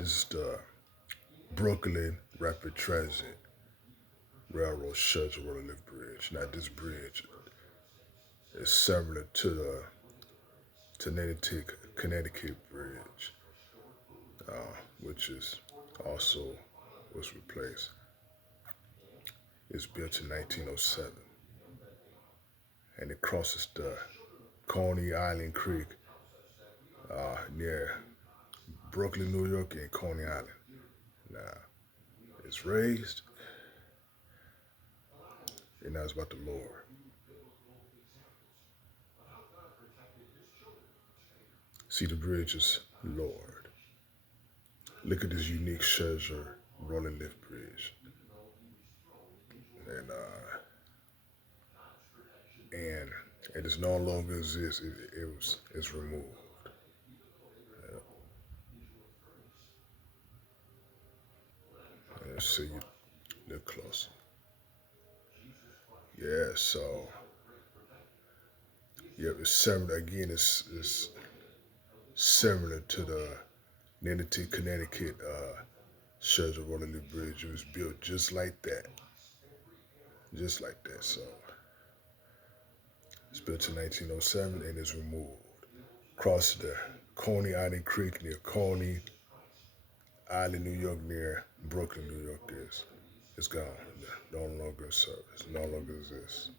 This is the Brooklyn Rapid Transit Railroad Scherzer Roller Lift Bridge. Now this bridge is similar to the Connecticut Bridge, which is also was replaced. It's built in 1907, and it crosses the Coney Island Creek near Brooklyn, New York, and Coney Island. Now, it's raised, and now it's about to lower. See, the bridge is lowered. Look at this unique Scherzer rolling lift bridge. And it is no longer exists. It's removed. Let's see you look closer. Yeah, so yeah, it's similar again. It's similar to the Connecticut Scherzer rolling lift bridge. It was built just like that, just like that. So it's built in 1907 and is removed. Across the Coney Island Creek near Coney Island, New York, near Brooklyn, New York is. It's gone. No longer in service. No longer exists.